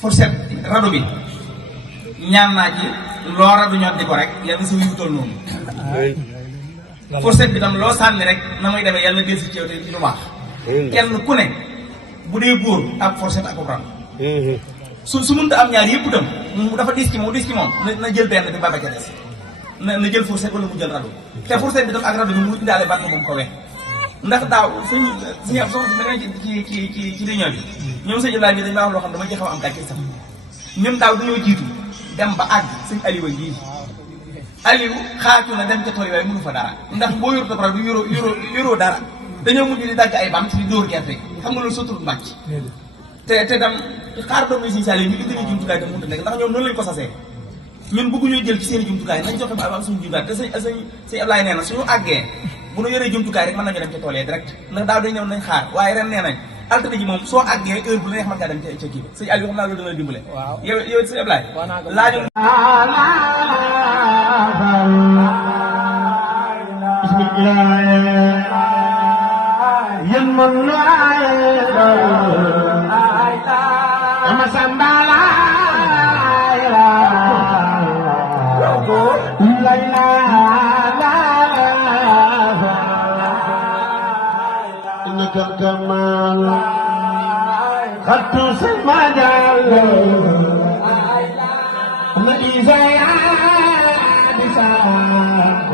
fourchette rado bi ñaan naa ci loo radu ñor di ko rek yàlla sa wuyu toll noonu fourchette bi tam loo sànni rek na muy demee yàlla na del si ci yow te ci lu baax kenn ku ne bu dee góor ak fourchette ak ran su mënta am ñaar yëpp itam dafa diis ci moom na jël benn bi ba ca des na jël fourchette wala mu jël rado te fourchette bi tam ak rado bi mu indaale baat moom ko wex ndax daaw suñu am soxna si ci réunion bi ñoom sëñ Ibrahima bi dañ maa wax loo xam dama ci xaw am gàcce sax ñun daaw dañoo jiitu dem ba àgg sëñ Aliou a ngi Aliou xaatu na dem ca tool yi waaye mënu fa dara ndax boo yor topara du yoroo dara dañoo mujj di dagg ay bant di dóor gerte xam nga loolu sotul mbàcc te dam xaar doomu Sëñ Saliou ñu indi jumtukaay te mënut a nekk ndax ñoom noonu lañu ko sasee ñun bëgguñoo jël ci seen i jumtukaay nañ joxe ba am suñu jumtukaay te sëñ Ablaye nee na suñu àggee bu ñu yoree jumtukaay rek mën nañu dem ca tool yi direct ndax daaw dañ ñëw nañ xaar waaye ren nee nañ altine ji moom soo àggee heure bu la neex mën ngaa dem ca kii ba sëñ Aliou xam naa loolu dana dimbale yow sëñ Ablaye laajul كمال خط سمجال مديزا يا بسام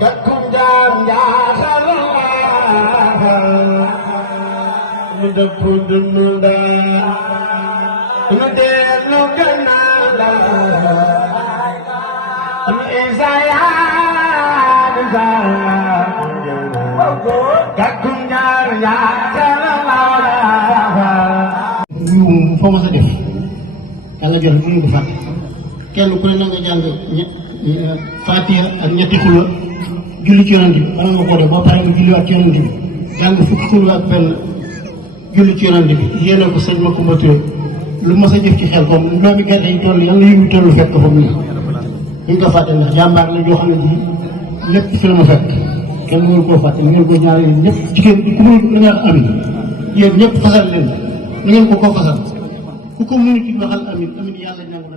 ككم جام يا خلال مدبود مدا مدين كنالا مديزا يا بسام ñu foo ma sa def yàlla jox mënu ko fàtte kenn ku ne na nga jàng Faatiha ak ñetti xulwa julli ci yonent bi bala nga ko def boo paree nga julliwaat ci yonent bi jàng fukki xulwa ak benn julli ci yonent bi yéene ko sëñ Macoumba Touré lu ma sa jëf ci xel comme doomi gerte yi toll yàlla yëngu toll fekk ko foofu nii duñ ko fàtte ndax jàmbaar la joo xam ne bii lépp fi la ma fekk kenn mënu koo fàtte ni ngeen ko ñaaree ñëpp jigéen ku mënu na nga amin yéen ñëpp fasal leen na ngeen ko fasal ku ko mënu ci waxal amin amin yàlla nangu na